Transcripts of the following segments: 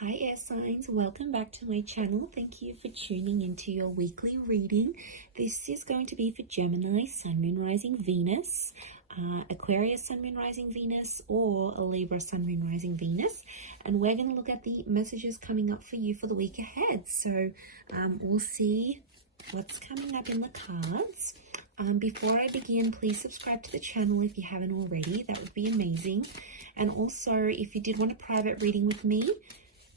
Hi air signs, welcome back to my channel. Thank you for tuning into your weekly reading. This is going to be for Gemini, Sun, Moon, Rising, Venus, Aquarius, Sun, Moon, Rising, Venus, or a Libra, Sun, Moon, Rising, Venus. And we're going to look at the messages coming up for you for the week ahead. So we'll see what's coming up in the cards. Before I begin, please subscribe to the channel if you haven't already. That would be amazing. And also, if you did want a private reading with me,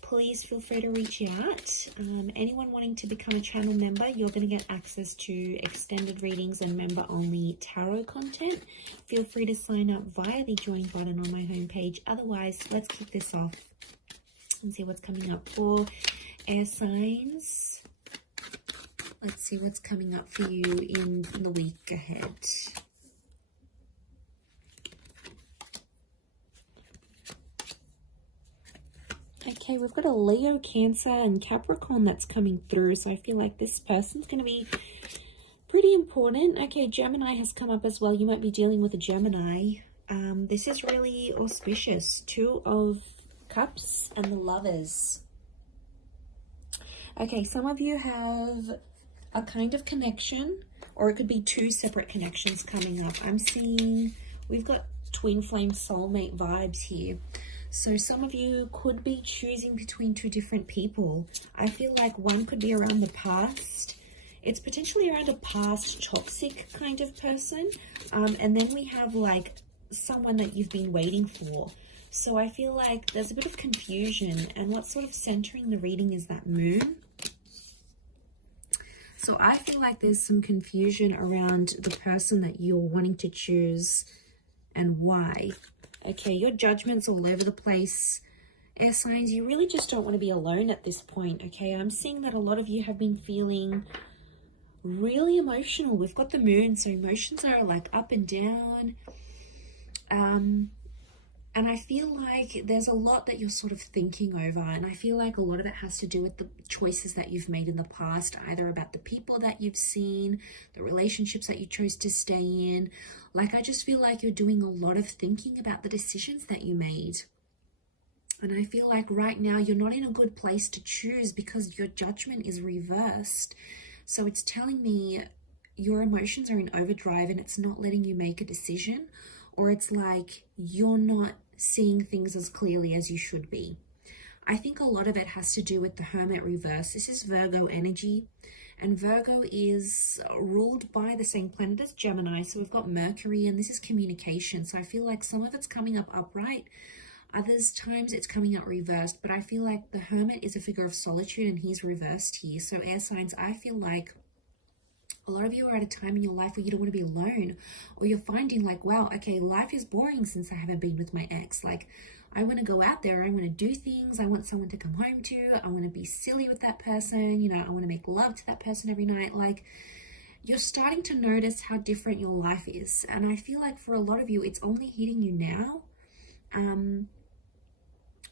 please feel free to reach out. Anyone wanting to become a channel member, you're going to get access to extended readings and member-only tarot content. Feel free to sign up via the join button on my homepage. Otherwise, let's kick this off and see what's coming up for air signs. Let's see what's coming up for you in the week ahead. Okay, we've got a Leo, Cancer, and Capricorn that's coming through. So I feel like this person's going to be pretty important. Okay, Gemini has come up as well. You might be dealing with a Gemini. This is really auspicious. Two of Cups and the Lovers. Okay, some of you have a kind of connection, or it could be two separate connections coming up. I'm seeing we've got twin flame soulmate vibes here. So some of you could be choosing between two different people. I feel like one could be around the past. It's potentially around a past toxic kind of person. And then we have like someone that you've been waiting for. So I feel like there's a bit of confusion. And what's sort of centering the reading is that moon. So I feel like there's some confusion around the person that you're wanting to choose and why. Okay, your judgment's all over the place. Air signs, you really just don't want to be alone at this point, okay? I'm seeing that a lot of you have been feeling really emotional. We've got the moon, so emotions are like up and down. And I feel like there's a lot that you're sort of thinking over. And I feel like a lot of it has to do with the choices that you've made in the past, either about the people that you've seen, the relationships that you chose to stay in. Like, I just feel like you're doing a lot of thinking about the decisions that you made. And I feel like right now you're not in a good place to choose because your judgment is reversed. So it's telling me your emotions are in overdrive and it's not letting you make a decision. Or it's like you're not seeing things as clearly as you should be. I think a lot of it has to do with the Hermit reverse. This is Virgo energy. And Virgo is ruled by the same planet as Gemini. So we've got Mercury, and this is communication. So I feel like some of it's coming up upright. Others times it's coming out reversed. But I feel like the Hermit is a figure of solitude and he's reversed here. So air signs, I feel like a lot of you are at a time in your life where you don't want to be alone, or you're finding like, wow, okay, life is boring since I haven't been with my ex. Like, I want to go out there, I want to do things, I want someone to come home to, I want to be silly with that person, you know, I want to make love to that person every night. Like, you're starting to notice how different your life is. And I feel like for a lot of you, it's only hitting you now.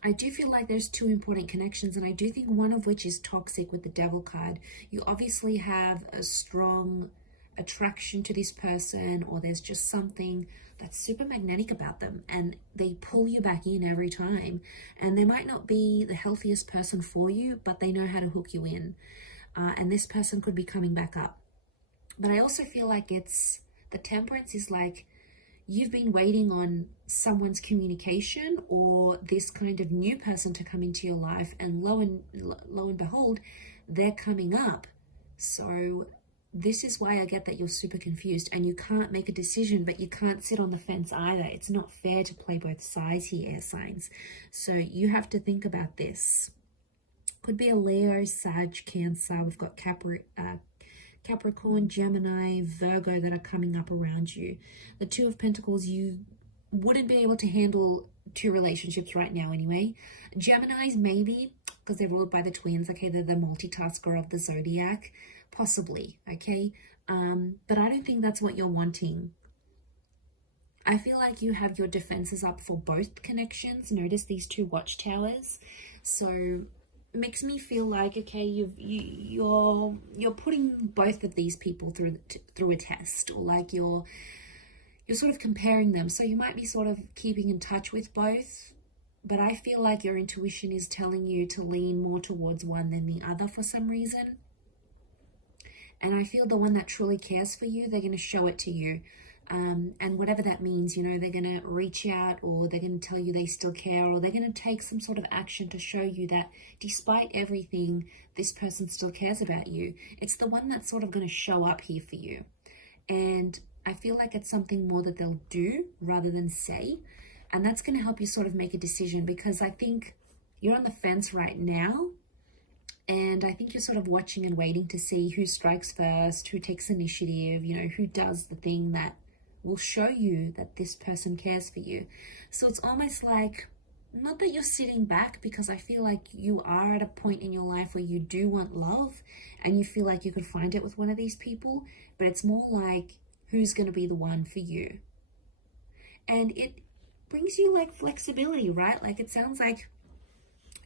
I do feel like there's two important connections, and I do think one of which is toxic with the Devil card. You obviously have a strong attraction to this person, or there's just something that's super magnetic about them and they pull you back in every time. And they might not be the healthiest person for you, but they know how to hook you in. And this person could be coming back up. But I also feel like it's the Temperance is like, you've been waiting on someone's communication or this kind of new person to come into your life, and lo and behold, they're coming up. So this is why I get that you're super confused and you can't make a decision, but you can't sit on the fence either. It's not fair to play both sides here, air signs. So you have to think about this. Could be a Leo, Sag, Cancer. We've got Capricorn, Gemini, Virgo that are coming up around you. The Two of Pentacles, you wouldn't be able to handle two relationships right now anyway. Geminis, maybe, because they're ruled by the twins. Okay, they're the multitasker of the zodiac. Possibly, okay? But I don't think that's what you're wanting. I feel like you have your defenses up for both connections. Notice these two watchtowers. So makes me feel like, okay, you're putting both of these people through a test, or like you're sort of comparing them. So you might be sort of keeping in touch with both, but I feel like your intuition is telling you to lean more towards one than the other for some reason. And I feel the one that truly cares for you, they're going to show it to you. And whatever that means, you know, they're going to reach out, or they're going to tell you they still care, or they're going to take some sort of action to show you that despite everything, this person still cares about you. It's the one that's sort of going to show up here for you. And I feel like it's something more that they'll do rather than say. And that's going to help you sort of make a decision, because I think you're on the fence right now. And I think you're sort of watching and waiting to see who strikes first, who takes initiative, you know, who does the thing that will show you that this person cares for you. So it's almost like, not that you're sitting back, because I feel like you are at a point in your life where you do want love and you feel like you could find it with one of these people, but it's more like, who's going to be the one for you? And it brings you like flexibility, right? Like it sounds like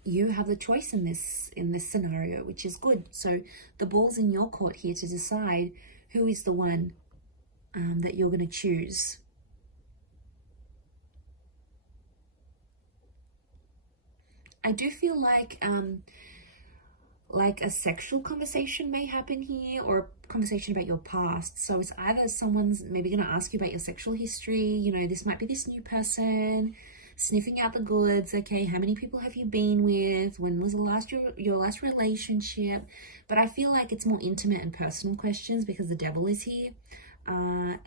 you have the choice in this scenario, which is good. So the ball's in your court here to decide who is the one that you're going to choose. I do feel like a sexual conversation may happen here, or a conversation about your past. So it's either someone's maybe going to ask you about your sexual history. You know, this might be this new person sniffing out the goods. Okay, how many people have you been with? When was your last relationship? But I feel like it's more intimate and personal questions, because the devil is here.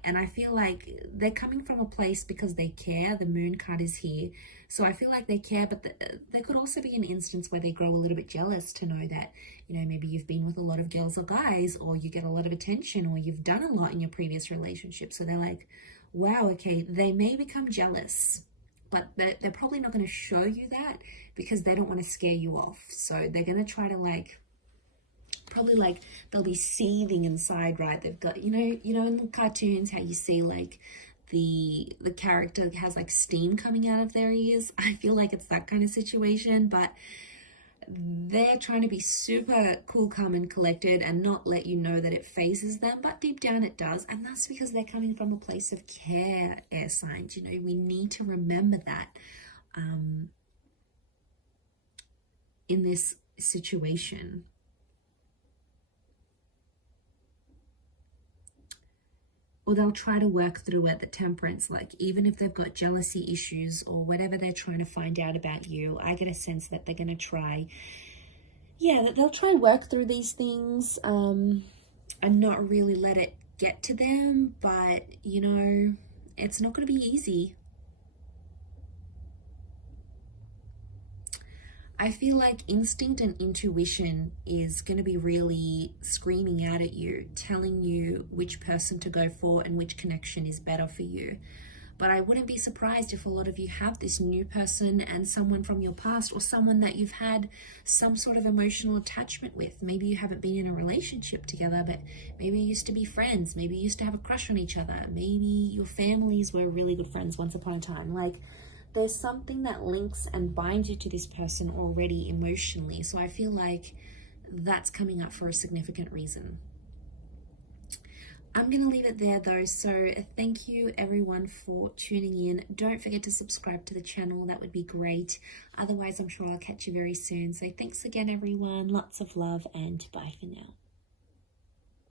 And I feel like they're coming from a place because they care. The moon card is here. So I feel like they care, but there could also be an instance where they grow a little bit jealous to know that, you know, maybe you've been with a lot of girls or guys, or you get a lot of attention, or you've done a lot in your previous relationship. So they're like, wow, okay, they may become jealous, but they're probably not going to show you that, because they don't want to scare you off. So they're going to try to like, probably like they'll be seething inside, right? They've got, you know in the cartoons how you see like the character has like steam coming out of their ears. I feel like it's that kind of situation, but they're trying to be super cool, calm and collected and not let you know that it phases them, but deep down it does. And that's because they're coming from a place of care, air signs. You know, we need to remember that in this situation. Or they'll try to work through it, the temperance, like even if they've got jealousy issues or whatever they're trying to find out about you, I get a sense that they're going to try, that they'll try and work through these things and not really let it get to them. But, you know, it's not going to be easy. I feel like instinct and intuition is going to be really screaming out at you, telling you which person to go for and which connection is better for you. But I wouldn't be surprised if a lot of you have this new person and someone from your past, or someone that you've had some sort of emotional attachment with. Maybe you haven't been in a relationship together, but maybe you used to be friends. Maybe you used to have a crush on each other. Maybe your families were really good friends once upon a time. Like, there's something that links and binds you to this person already emotionally. So I feel like that's coming up for a significant reason. I'm going to leave it there though. So thank you everyone for tuning in. Don't forget to subscribe to the channel. That would be great. Otherwise, I'm sure I'll catch you very soon. So thanks again, everyone. Lots of love and bye for now.